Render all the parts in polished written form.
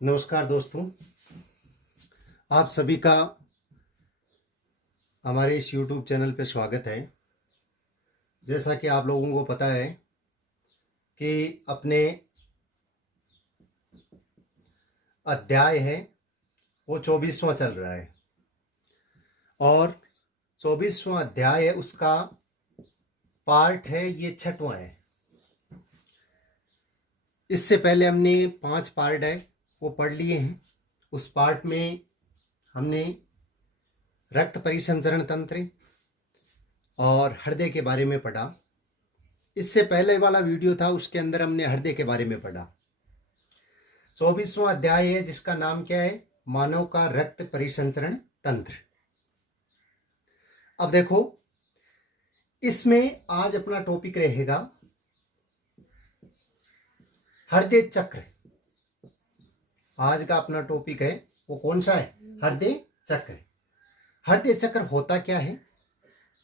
नमस्कार दोस्तों, आप सभी का हमारे इस YouTube चैनल पे स्वागत है। जैसा कि आप लोगों को पता है कि अपने अध्याय है वो 24वां चल रहा है और 24वां अध्याय है, उसका पार्ट है ये 6वां है। इससे पहले हमने 5 पार्ट है वो पढ़ लिए हैं। उस पार्ट में हमने रक्त परिसंचरण तंत्र और हृदय के बारे में पढ़ा। इससे पहले वाला वीडियो था उसके अंदर हमने हृदय के बारे में पढ़ा। 24वां अध्याय है जिसका नाम क्या है? मानव का रक्त परिसंचरण तंत्र। अब देखो, इसमें आज अपना टॉपिक रहेगा हृदय चक्र। आज का अपना टॉपिक है वो कौन सा है? हृदय चक्र। हृदय चक्र होता क्या है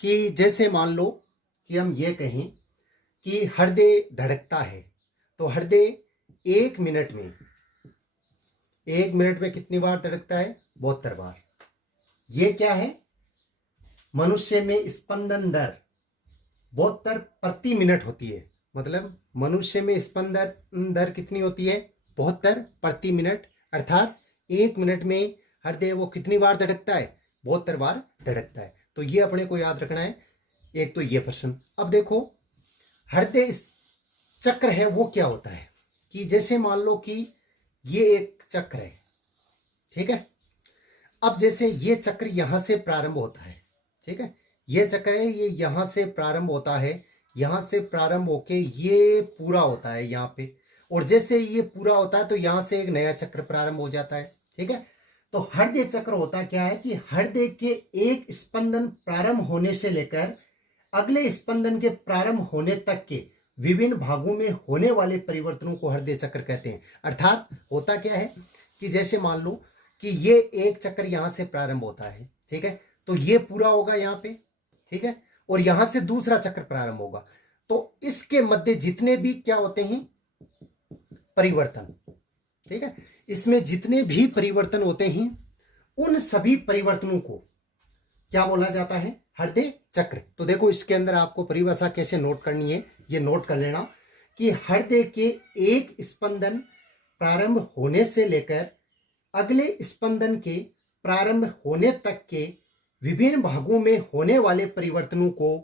कि जैसे मान लो कि हम ये कहें कि हृदय धड़कता है, तो हृदय एक मिनट में कितनी बार धड़कता है? 72 बार। ये क्या है? मनुष्य में स्पंदन दर 72 प्रति मिनट होती है। मतलब मनुष्य में स्पंदन दर कितनी होती है? 72 प्रति मिनट। अर्थात एक मिनट में हृदय वो कितनी बार धड़कता है? 72 बार धड़कता है। तो ये अपने को याद रखना है। एक तो ये प्रश्न। अब देखो, हृदय चक्र है वो क्या होता है कि जैसे मान लो कि ये एक चक्र है, ठीक है। अब जैसे ये चक्र यहां से प्रारंभ होता है, ठीक है। ये चक्र है, ये यहां से प्रारंभ होता है, यहां से प्रारंभ होके ये पूरा होता है यहाँ पे, और जैसे ये पूरा होता है तो यहां से एक नया चक्र प्रारंभ हो जाता है, ठीक है। तो हृदय चक्र होता क्या है कि हृदय के एक स्पंदन प्रारंभ होने से लेकर अगले स्पंदन के प्रारंभ होने तक के विभिन्न भागों में होने वाले परिवर्तनों को हृदय चक्र कहते हैं। अर्थात होता क्या है कि जैसे मान लो कि ये एक चक्र यहां से प्रारंभ होता है, ठीक है, तो ये पूरा होगा यहाँ पे, ठीक है, और यहां से दूसरा चक्र प्रारंभ होगा। तो इसके मध्य जितने भी क्या होते हैं? परिवर्तन, ठीक है। इसमें जितने भी परिवर्तन होते हैं उन सभी परिवर्तनों को क्या बोला जाता है? हृदय चक्र। तो देखो, इसके अंदर आपको परिभाषा कैसे नोट करनी है ये नोट कर लेना कि हृदय के एक स्पंदन प्रारंभ होने से लेकर अगले स्पंदन के प्रारंभ होने तक के विभिन्न भागों में होने वाले परिवर्तनों को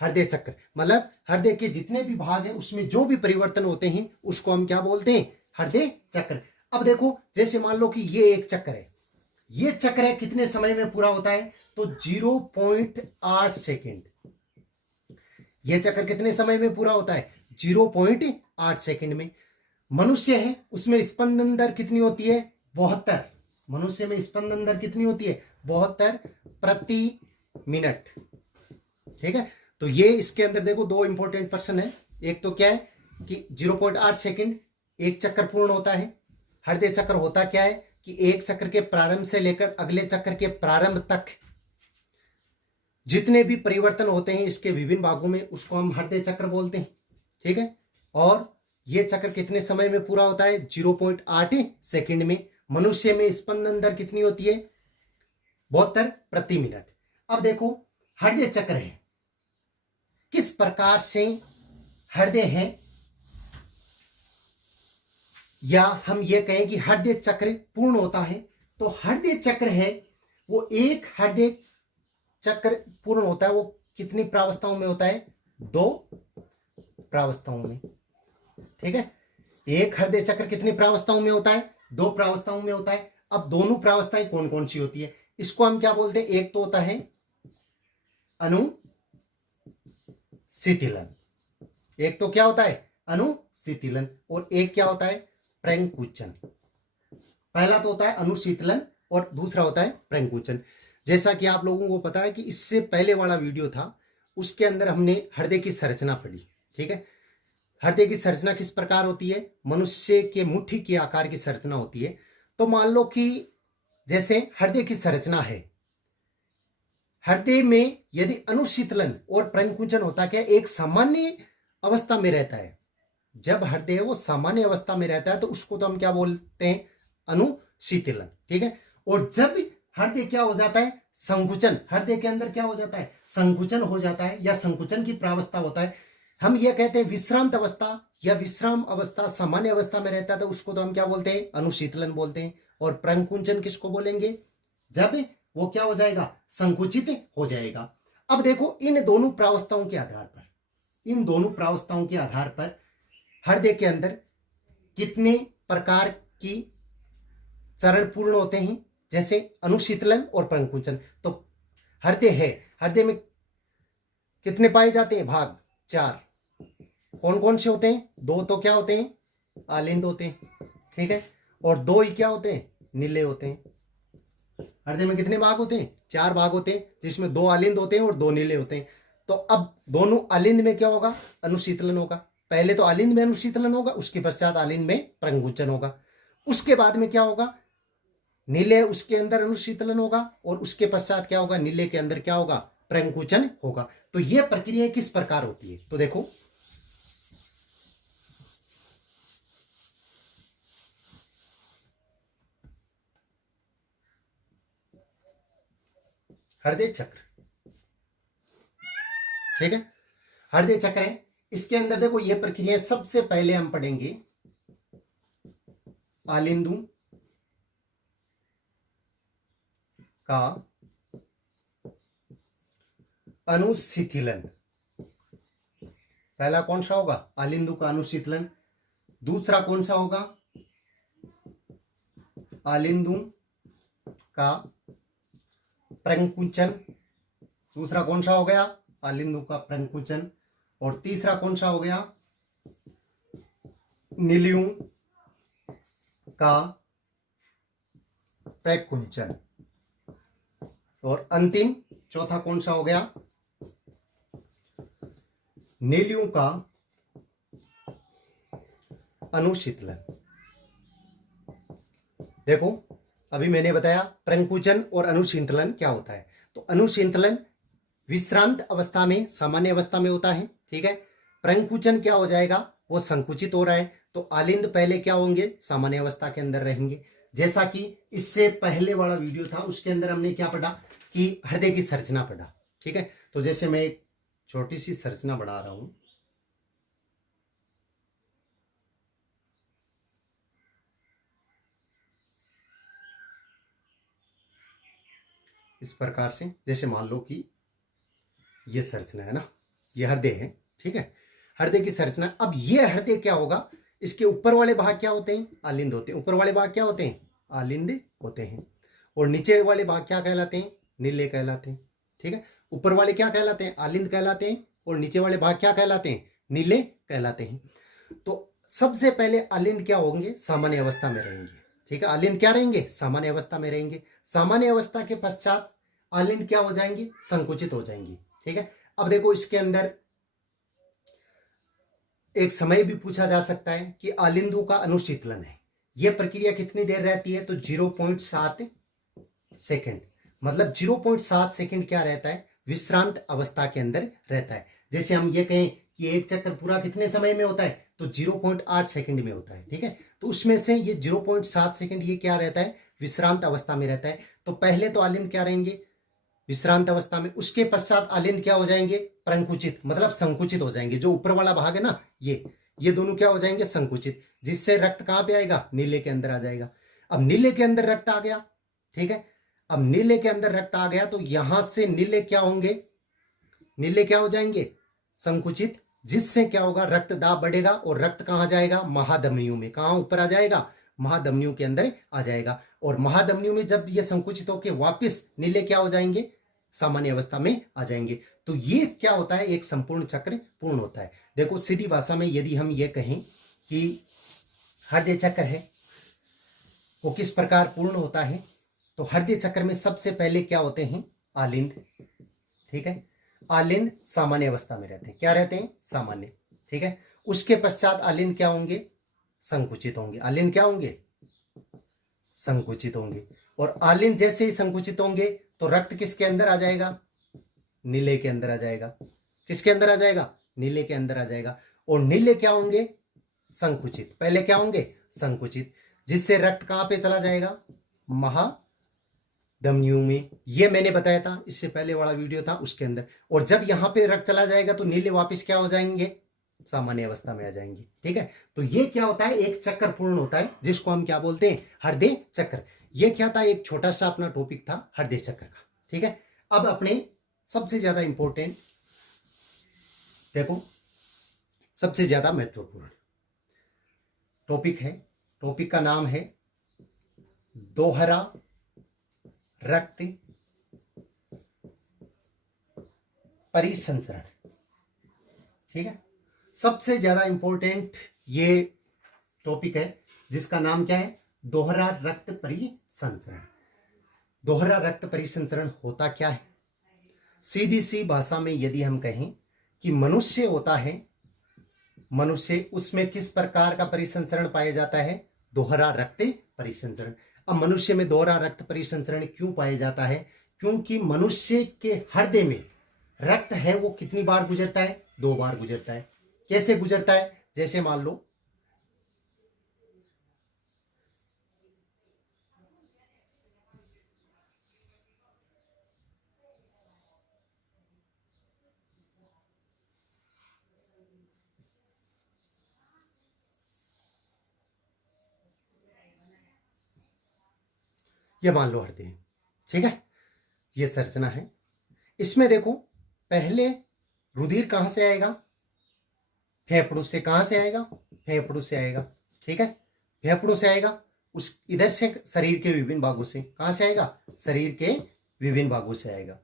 हृदय चक्र, मतलब हृदय के जितने भी भाग हैं उसमें जो भी परिवर्तन होते हैं उसको हम क्या बोलते हैं? हृदय चक्र। अब देखो, जैसे मान लो कि ये एक चक्र है, ये चक्र है कितने समय में पूरा होता है? तो 0.8 सेकेंड। यह चक्र कितने समय में पूरा होता है? 0.8 सेकेंड में। मनुष्य है, उसमें स्पंदन दर कितनी होती है? 72। मनुष्य में स्पंदन दर कितनी होती है? 72 प्रति मिनट, ठीक है। तो ये इसके अंदर देखो दो इंपॉर्टेंट प्रश्न है। एक तो क्या है कि 0.8 सेकेंड एक चक्र पूर्ण होता है। हृदय चक्र होता क्या है कि एक चक्र के प्रारंभ से लेकर अगले चक्र के प्रारंभ तक जितने भी परिवर्तन होते हैं इसके विभिन्न भागों में उसको हम हृदय चक्र बोलते हैं, ठीक है। और यह चक्र कितने समय में पूरा होता है? 0.8 सेकेंड में। मनुष्य में स्पंदन दर कितनी होती है? 72 प्रति मिनट। अब देखो, हृदय चक्र है, किस प्रकार से हृदय है, या हम ये कहें कि हृदय चक्र पूर्ण होता है। तो हृदय चक्र है वो एक हृदय चक्र पूर्ण होता है वो कितनी प्रावस्थाओं में होता है? 2 प्रावस्थाओं में, ठीक है। एक हृदय चक्र कितनी प्रावस्थाओं में होता है? 2 प्रावस्थाओं में होता है। अब दोनों प्रावस्थाएं कौन कौन सी होती है? इसको हम क्या बोलते हैं? एक तो होता है अनुशीतलन, एक तो क्या होता है? अनुशीतलन, और एक क्या होता है? प्रंकुचन। पहला तो होता है अनुशीतलन और दूसरा होता है प्रंकुचन। जैसा कि आप लोगों को पता है कि इससे पहले वाला वीडियो था उसके अंदर हमने हृदय की संरचना पढ़ी, ठीक है। हृदय की संरचना किस प्रकार होती है? मनुष्य के मुट्ठी के आकार की संरचना होती है। तो मान लो कि जैसे हृदय की संरचना है, हृदय में यदि अनुशीतलन और प्रंकुचन होता क्या? एक सामान्य अवस्था में रहता है। जब हृदय वो सामान्य अवस्था में रहता है तो उसको तो हम क्या बोलते हैं? अनुशीतलन, ठीक है। और जब हृदय क्या हो जाता है, संकुचन, हृदय के अंदर क्या हो जाता है, संकुचन हो जाता है या संकुचन की प्रावस्था होता है, हम ये कहते हैं विश्रांत अवस्था या विश्राम अवस्था, सामान्य अवस्था में रहता है तो उसको तो हम क्या बोलते हैं, अनुशीतलन बोलते हैं। और प्रंकुंचन किसको बोलेंगे, जब वो क्या हो जाएगा, संकुचित हो जाएगा। अब देखो इन दोनों प्रावस्थाओं के आधार पर, इन दोनों प्रावस्थाओं के आधार पर हृदय के अंदर कितने प्रकार की चरण पूर्ण होते हैं, जैसे अनुशीतलन और प्रंकुंचन। तो हृदय है, हृदय में कितने पाए जाते हैं भाग, 4। कौन कौन से होते हैं, 2 तो क्या होते हैं, आलिंद होते हैं, ठीक है, और 2 ही क्या होते हैं, नीले होते हैं। हृदय में कितने भाग होते हैं, 4 भाग होते हैं, जिसमें 2 आलिंद होते हैं और 2 नीले होते हैं। तो अब दोनों आलिंद में क्या होगा, अनुशीतलन होगा। पहले तो आलिंद में अनुशीतलन होगा, उसके पश्चात आलिंद में प्रंकुंचन होगा। उसके बाद में क्या होगा, नीले उसके अंदर अनुशीतलन होगा और उसके पश्चात क्या होगा, नीले के अंदर क्या होगा, प्रंकुंचन होगा। तो यह प्रक्रिया किस प्रकार होती है, तो देखो हृदय चक्र, ठीक है, हृदय चक्र है। इसके अंदर देखो यह प्रक्रिया सबसे पहले हम पढ़ेंगे आलिंदु का अनुशीतलन। पहला कौन सा होगा, आलिंदु का अनुशीतलन। दूसरा कौन सा होगा, आलिंदु का प्रंकुंचन। दूसरा कौन सा हो गया, आलिंदु का प्रंकुंचन। और तीसरा कौन सा हो गया, नीलियों का प्रकुंचन। और अंतिम चौथा कौन सा हो गया, नीलियों का अनुशीतलन। देखो अभी मैंने बताया प्रंकुंचन और अनुशीतलन क्या होता है। तो अनुशीतलन विश्रांत अवस्था में, सामान्य अवस्था में होता है, ठीक है। प्रंकुंचन क्या हो जाएगा, वो संकुचित हो रहा है, तो आलिंद पहले क्या होंगे, सामान्य अवस्था के अंदर रहेंगे। जैसा कि इससे पहले वाला वीडियो था उसके अंदर हमने क्या पढ़ा कि हृदय की संरचना पढ़ा, ठीक है। तो जैसे मैं एक छोटी सी संरचना बना रहा हूं, इस प्रकार से, जैसे मान लो कि ये संरचना है ना, ये हृदय है, ठीक है, हृदय की संरचना। अब ये हृदय क्या होगा, इसके ऊपर वाले भाग क्या होते हैं, आलिंद होते हैं। ऊपर वाले भाग क्या होते हैं, आलिंद होते हैं। और नीचे वाले भाग क्या कहलाते हैं, नीले कहलाते हैं, ठीक है। ऊपर वाले क्या कहलाते हैं, आलिंद कहलाते हैं, और नीचे वाले भाग क्या कहलाते हैं, नीले कहलाते हैं। तो सबसे पहले आलिंद क्या होंगे, सामान्य अवस्था में रहेंगे, ठीक है। आलिंद क्या रहेंगे, सामान्य अवस्था में रहेंगे। सामान्य अवस्था के पश्चात आलिंद क्या हो जाएंगे, संकुचित हो जाएंगे, ठीक है। अब देखो इसके अंदर एक समय भी पूछा जा सकता है कि आलिंदु का अनुशीतलन है, यह प्रक्रिया कितनी देर रहती है, तो 0.7 सेकंड। मतलब 0.7 सेकंड क्या रहता है, विश्रांत अवस्था के अंदर रहता है। जैसे हम ये कहें कि एक चक्कर पूरा कितने समय में होता है, तो 0.8 सेकंड में होता है, ठीक है। तो उसमें से ये 0.7 सेकंड ये क्या रहता है, विश्रांत अवस्था में रहता है। तो पहले तो आलिंद क्या रहेंगे, विश्रांत अवस्था में। उसके पश्चात आलिंद क्या हो जाएंगे, प्रंकुचित, मतलब संकुचित हो जाएंगे। जो ऊपर वाला भाग है ना, ये दोनों क्या हो जाएंगे, संकुचित, जिससे रक्त कहां पे आएगा, नीले के अंदर आ जाएगा। अब नीले के अंदर रक्त आ गया, ठीक है। अब नीले के अंदर रक्त आ गया तो यहां से नीले क्या होंगे, नीले क्या हो जाएंगे, संकुचित, जिससे क्या होगा, रक्त दाब बढ़ेगा और रक्त कहां जाएगा, महाधमनियों में। कहां ऊपर आ जाएगा, महाधमनियों के अंदर आ जाएगा। और महाधमनियों में जब ये संकुचित होकर वापस नीले क्या हो जाएंगे, सामान्य अवस्था में आ जाएंगे। तो ये क्या होता है, एक संपूर्ण चक्र पूर्ण होता है। देखो सीधी भाषा में यदि हम ये कहें कि हृदय चक्र है वो किस प्रकार पूर्ण होता है, तो हृदय चक्र में सबसे पहले क्या होते हैं, आलिंद, ठीक है। आलिंद सामान्य अवस्था में रहते हैं, क्या रहते हैं, सामान्य, ठीक है। उसके पश्चात आलिंद क्या होंगे, संकुचित होंगे। आलिंद क्या होंगे, संकुचित होंगे। और आलिंद जैसे ही संकुचित होंगे तो रक्त किसके अंदर आ जाएगा, नीले के अंदर आ जाएगा। किसके अंदर आ जाएगा, नीले के अंदर आ जाएगा। और नीले क्या होंगे, संकुचित। पहले क्या होंगे, संकुचित। जिससे रक्त कहां पे चला जाएगा, महाधमनियों में। ये मैंने बताया था, इससे पहले वाला वीडियो था उसके अंदर। और जब यहां पे रक्त चला जाएगा तो नीले वापस क्या हो जाएंगे, सामान्य अवस्था में आ जाएंगे। ठीक है, तो ये क्या होता है, एक चक्र पूर्ण होता है जिसको हम क्या बोलते हैं, हृदय चक्र। ये क्या था, एक छोटा सा अपना टॉपिक था हृदय चक्र का। ठीक है, अब अपने सबसे ज्यादा इंपॉर्टेंट देखो, सबसे ज्यादा महत्वपूर्ण टॉपिक है, टॉपिक का नाम है दोहरा रक्त परिसंचरण। ठीक है, सबसे ज्यादा इंपॉर्टेंट ये टॉपिक है जिसका नाम क्या है, दोहरा रक्त परिसंचरण। दोहरा रक्त परिसंचरण होता क्या है, सीधी सी भाषा में यदि हम कहें कि मनुष्य होता है, मनुष्य, उसमें किस प्रकार का परिसंचरण पाया जाता है, दोहरा रक्त परिसंचरण। अब मनुष्य में दोहरा रक्त परिसंचरण क्यों पाया जाता है, क्योंकि मनुष्य के हृदय में रक्त है वो कितनी बार गुजरता है, 2 बार गुजरता है। कैसे गुजरता है, जैसे मान लो ये मान लो हृदय, ठीक है, ये संरचना है। इसमें देखो, पहले रुधिर कहां से आएगा, फेफड़ों से। कहां से आएगा, फेफड़ों से आएगा। ठीक है, फेफड़ों से आएगा, उस इधर से शरीर के विभिन्न भागों से। कहां से आएगा, शरीर के विभिन्न भागों से आएगा।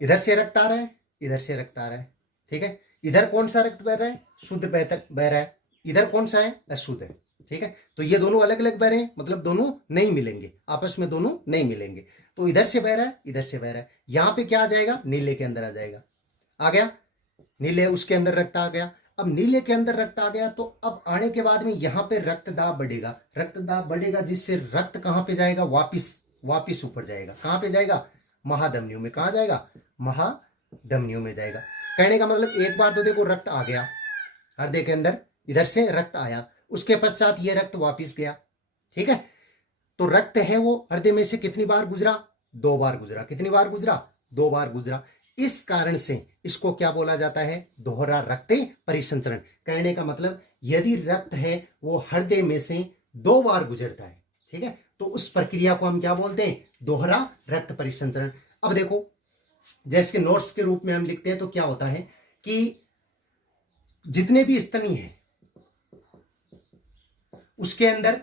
इधर से रक्त आ रहा है, इधर से रक्त आ रहा है। ठीक है, इधर कौन सा रक्त बह रहा है, शुद्ध बह रहा है, इधर कौन सा है, अशुद्ध है। ठीक है, तो ये दोनों अलग अलग बह रहे हैं, मतलब दोनों नहीं मिलेंगे, आपस में दोनों नहीं मिलेंगे। तो इधर से बह रहा है, इधर से बह रहा है, यहां पे क्या आ जाएगा, नीले के अंदर आ जाएगा। आ गया नीले, उसके अंदर रक्त आ गया। अब नीले के अंदर रक्त आ गया तो अब आने के बाद में यहां पे रक्त दाब बढ़ेगा, रक्त दाब बढ़ेगा, जिससे रक्त कहां पे जाएगा, वापिस ऊपर जाएगा। कहां पे जाएगा, महाधमनियों में। कहां जाएगा, महाधमनियों में जाएगा। कहने का मतलब, एक बार तो देखो रक्त आ गया हृदय के अंदर, इधर से रक्त आया, उसके पश्चात ये रक्त वापिस गया। ठीक है, तो रक्त है वो हृदय में से कितनी बार गुजरा, 2 बार गुजरा। कितनी बार गुजरा, 2 बार गुजरा। इस कारण से इसको क्या बोला जाता है, दोहरा रक्त परिसंचरण। कहने का मतलब, यदि रक्त है वो हृदय में से 2 बार गुजरता है, ठीक है, तो उस प्रक्रिया को हम क्या बोलते हैं, दोहरा रक्त परिसंचरण। अब देखो, जैसे नोट्स के रूप में हम लिखते हैं तो क्या होता है कि जितने भी स्तनी हैं उसके अंदर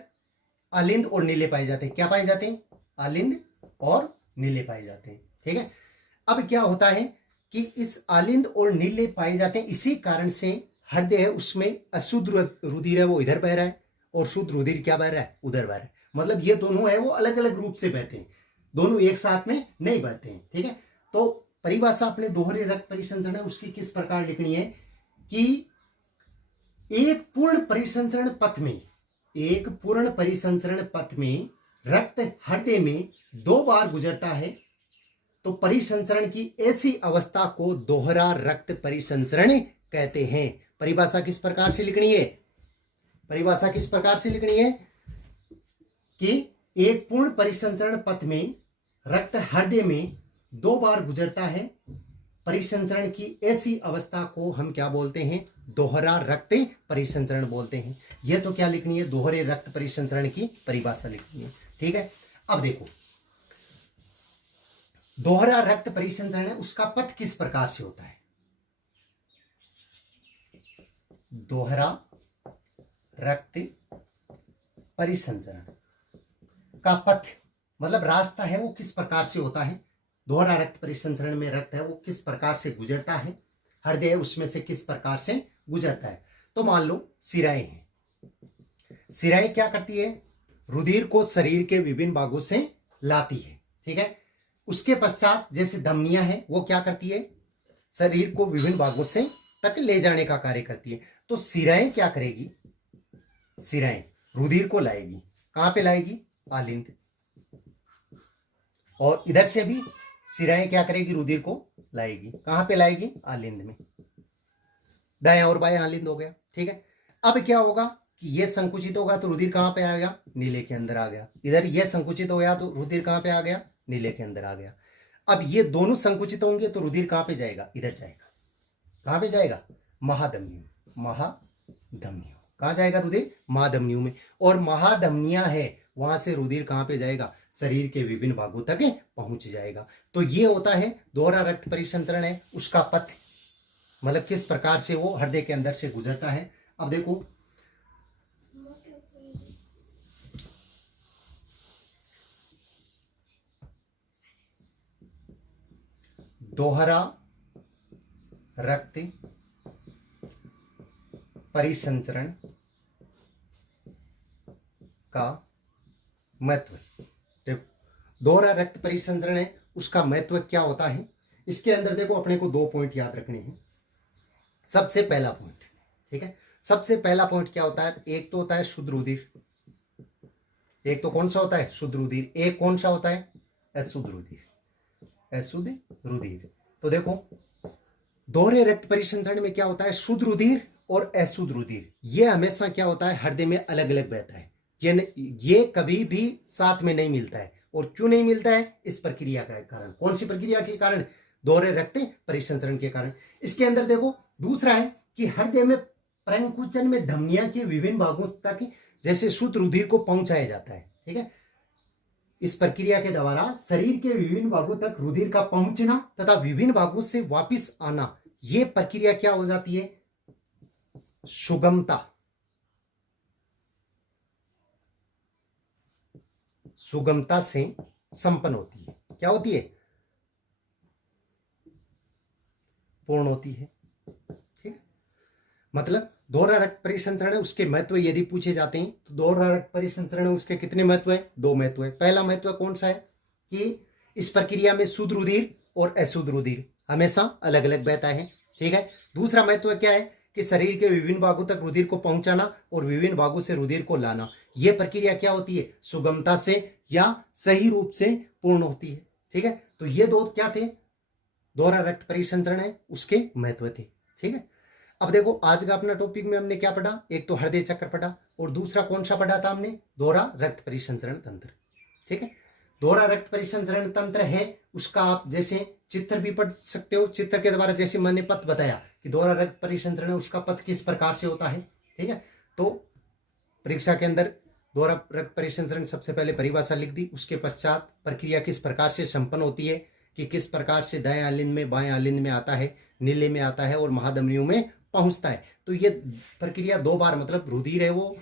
आलिंद और नीले पाए जाते हैं। क्या पाए जाते हैं, आलिंद और नीले पाए जाते हैं। ठीक है, अब क्या होता है कि इस आलिंद और नीले पाए जाते हैं, इसी कारण से हृदय है उसमें अशुद्ध रुधिर है वो इधर बह रहा है, और शुद्ध रुधिर क्या बह रहा है, उधर बह रहा है। मतलब ये दोनों है वो अलग अलग रूप से बहते हैं, दोनों एक साथ में नहीं बहते हैं। ठीक है, तो परिभाषा अपने दोहरे रक्त परिसंचरण है उसकी किस प्रकार लिखनी है कि एक पूर्ण परिसंचरण पथ में, एक पूर्ण परिसंचरण पथ में रक्त हृदय में 2 बार गुजरता है तो परिसंचरण की ऐसी अवस्था को दोहरा रक्त परिसंचरण कहते हैं। परिभाषा किस प्रकार से लिखनी है, परिभाषा किस प्रकार से लिखनी है कि एक पूर्ण परिसंचरण पथ में रक्त हृदय में 2 बार गुजरता है, परिसंचरण की ऐसी अवस्था को हम क्या बोलते हैं, दोहरा रक्त परिसंचरण बोलते हैं। यह तो क्या लिखनी है, दोहरे रक्त परिसंचरण की परिभाषा लिखनी है। ठीक है, अब देखो, दोहरा रक्त परिसंचरण है उसका पथ किस प्रकार से होता है, दोहरा रक्त परिसंचरण का पथ मतलब रास्ता है वो किस प्रकार से होता है, दोहरा रक्त परिसंचरण में रक्त है वो किस प्रकार से गुजरता है, हृदय उसमें से किस प्रकार से गुजरता है। तो मान लो सिराएं हैं, सिराएं क्या करती है, रुधिर को शरीर के विभिन्न भागों से लाती है। ठीक है, उसके पश्चात जैसे धमनियां हैं वो क्या करती है, शरीर को विभिन्न भागों से तक ले जाने का कार्य करती है। तो सिराएं क्या करेगी, सिराएं रुधिर को लाएगी, कहां पे लाएगी, आलिंद, और इधर से भी सिराएं क्या करेगी, रुधिर को लाएगी, कहां पे लाएगी, आलिंद में। दाएं और बाएं आलिंद हो गया। ठीक है, अब क्या होगा, कि ये संकुचित होगा तो रुधिर कहाँ पे आ गया, नीले के अंदर आ गया। इधर ये संकुचित हो गया तो रुधिर कहाँ पे आ गया, नीले के अंदर आ गया। अब ये दोनों संकुचित होंगे तो रुधिर कहाँ पे जाएगा, इधर जाएगा। कहाँ पे जाएगा, महाधमनियों, महाधमनियों। कहाँ जाएगा रुधिर, महाधमनियों में। और महाधमनियां है, वहां से रुधिर कहाँ पे जाएगा, शरीर के विभिन्न भागों तक पहुंच जाएगा। तो ये होता है दोहरा रक्त परिसंचरण है, उसका पथ, मतलब किस प्रकार से वो हृदय के अंदर से गुजरता है। अब देखो दोहरा रक्त परिसंचरण का महत्व। देखो दोहरा रक्त परिसंचरण है, उसका महत्व क्या होता है। इसके अंदर देखो अपने को 2 पॉइंट याद रखने हैं। सबसे पहला पॉइंट, ठीक है, सबसे पहला पॉइंट क्या होता है, एक तो होता है शुद्ध रुधिर, एक तो कौन सा होता है, शुद्ध रुधिर, एक कौन सा होता है, अशुद्ध रुधिर, अशुद्ध रुधिर। तो देखो दोहरे रक्त परिसंचरण में क्या होता है, शुद्ध रुधिर और अशुद्ध रुधिर ये हमेशा क्या होता है, हृदय में अलग अलग बहता है। ये कभी भी साथ में नहीं मिलता है। और क्यों नहीं मिलता है, इस प्रक्रिया का कारण। कौन सी प्रक्रिया के कारण, दोहरे रक्त परिसंचरण के कारण। इसके अंदर देखो दूसरा है कि हृदय में प्रंकुचन में धमनियां के विभिन्न भागों तक जैसे शुद्ध रुधिर को पहुंचाया जाता है, ठीक है। इस प्रक्रिया के द्वारा शरीर के विभिन्न भागों तक रुधिर का पहुंचना तथा विभिन्न भागों से वापस आना, यह प्रक्रिया क्या हो जाती है, सुगमता, सुगमता से संपन्न होती है। क्या होती है, पूर्ण होती है, ठीक। मतलब दोहरा रक्त परिसंचरण है, उसके महत्व यदि पूछे जाते हैं तो दोहरा रक्त परिसंचरण है, उसके कितने महत्व है, 2 महत्व है। पहला महत्व कौन सा है कि इस प्रक्रिया में शुद्ध रुधिर और अशुद्ध रुधिर हमेशा अलग अलग बहता है, ठीक है। दूसरा महत्व क्या है कि शरीर के विभिन्न भागों तक रुधिर को पहुंचाना और विभिन्न भागों से रुधिर को लाना, यह प्रक्रिया क्या होती है, सुगमता से या सही रूप से पूर्ण होती है, ठीक है। तो ये 2 क्या थे, दोहरा रक्त परिसंचरण है, उसके महत्व थे, ठीक है। अब देखो आज का अपना टॉपिक में हमने क्या पढ़ा, एक तो हृदय चक्र पढ़ा और दूसरा कौन सा पढ़ा था हमने, दोहरा रक्त परिसंचरण तंत्र, ठीक है। दोहरा रक्त परिसंचरण तंत्र है, उसका आप जैसे चित्र भी पढ़ सकते हो, चित्र के द्वारा जैसे मैंने पथ बताया कि दोहरा रक्त परिसंचरण है, उसका पथ किस प्रकार से होता है, ठीक है। तो परीक्षा के अंदर दोहरा रक्त परिसंचरण सबसे पहले परिभाषा लिख दी, उसके पश्चात प्रक्रिया किस प्रकार से संपन्न होती है, कि किस प्रकार से दाएं आलिंद में बाएं आलिंद में आता है, नीले में आता है और महाधमनियों में पहुंचता है। तो ये प्रक्रिया 2 बार, मतलब रुधिर है वो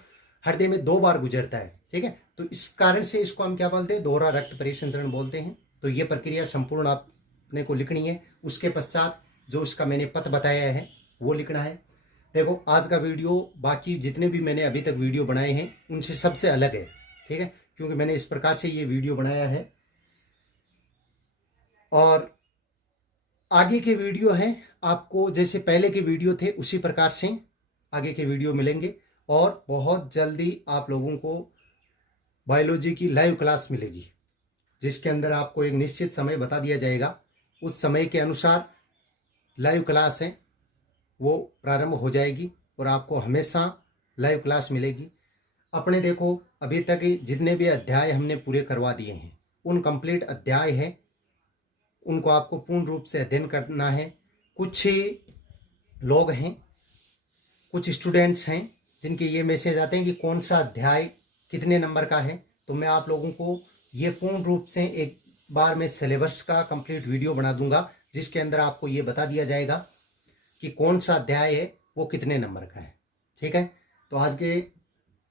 हृदय में 2 बार गुजरता है, ठीक है। तो इस कारण से इसको हम क्या बोलते हैं, दोहरा रक्त परिसंचरण बोलते हैं। तो ये प्रक्रिया संपूर्ण आपने को लिखनी है, उसके पश्चात जो इसका मैंने पथ बताया है वो लिखना है। देखो आज का वीडियो बाकी जितने भी मैंने अभी तक वीडियो बनाए हैं उनसे सबसे अलग है, ठीक है, क्योंकि मैंने इस प्रकार से ये वीडियो बनाया है। और आगे के वीडियो हैं आपको जैसे पहले के वीडियो थे उसी प्रकार से आगे के वीडियो मिलेंगे। और बहुत जल्दी आप लोगों को बायोलॉजी की लाइव क्लास मिलेगी, जिसके अंदर आपको एक निश्चित समय बता दिया जाएगा, उस समय के अनुसार लाइव क्लास है वो प्रारंभ हो जाएगी और आपको हमेशा लाइव क्लास मिलेगी। अपने देखो अभी तक जितने भी अध्याय हमने पूरे करवा दिए हैं, उन कंप्लीट अध्याय हैं, उनको आपको पूर्ण रूप से अध्ययन करना है। कुछ लोग हैं, कुछ स्टूडेंट्स हैं जिनके ये मैसेज आते हैं कि कौन सा अध्याय कितने नंबर का है, तो मैं आप लोगों को ये पूर्ण रूप से एक बार मैं सिलेबस का कंप्लीट वीडियो बना दूंगा, जिसके अंदर आपको ये बता दिया जाएगा कि कौन सा अध्याय है वो कितने नंबर का है, ठीक है। तो आज के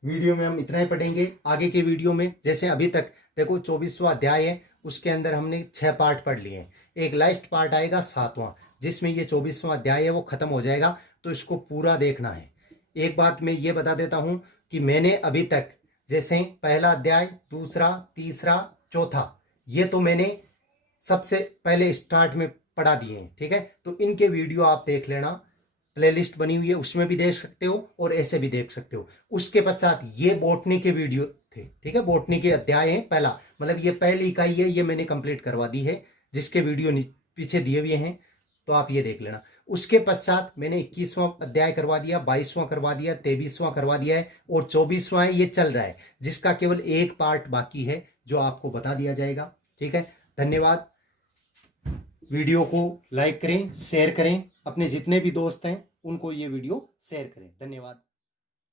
वीडियो में हम इतना ही पढ़ेंगे। आगे के वीडियो में जैसे अभी तक देखो 24वां अध्याय है, उसके अंदर हमने 6 पार्ट पढ़ लिए हैं, एक लास्ट पार्ट आएगा 7वां, जिसमें ये 24वां अध्याय है वो खत्म हो जाएगा, तो इसको पूरा देखना है। एक बात मैं ये बता देता हूं कि मैंने अभी तक जैसे पहला अध्याय, दूसरा, तीसरा, चौथा, ये तो मैंने सबसे पहले स्टार्ट में पढ़ा दिए हैं, ठीक है। तो इनके वीडियो आप देख लेना, प्लेलिस्ट बनी हुई है उसमें भी देख सकते हो और ऐसे भी देख सकते हो। उसके पश्चात ये बॉटनी के वीडियो थे, ठीक है, बॉटनी के अध्याय है पहला, मतलब ये पहली इकाई है, ये मैंने कंप्लीट करवा दी है, जिसके वीडियो पीछे दिए हुए हैं, तो आप ये देख लेना। उसके पश्चात मैंने 21वां अध्याय करवा दिया, 22वां करवा दिया, 23वां करवा दिया है और 24वां है, ये चल रहा है, जिसका केवल एक पार्ट बाकी है जो आपको बता दिया जाएगा। ठीक है, धन्यवाद। वीडियो को लाइक करें, शेयर करें, अपने जितने भी दोस्त हैं उनको ये वीडियो शेयर करें। धन्यवाद।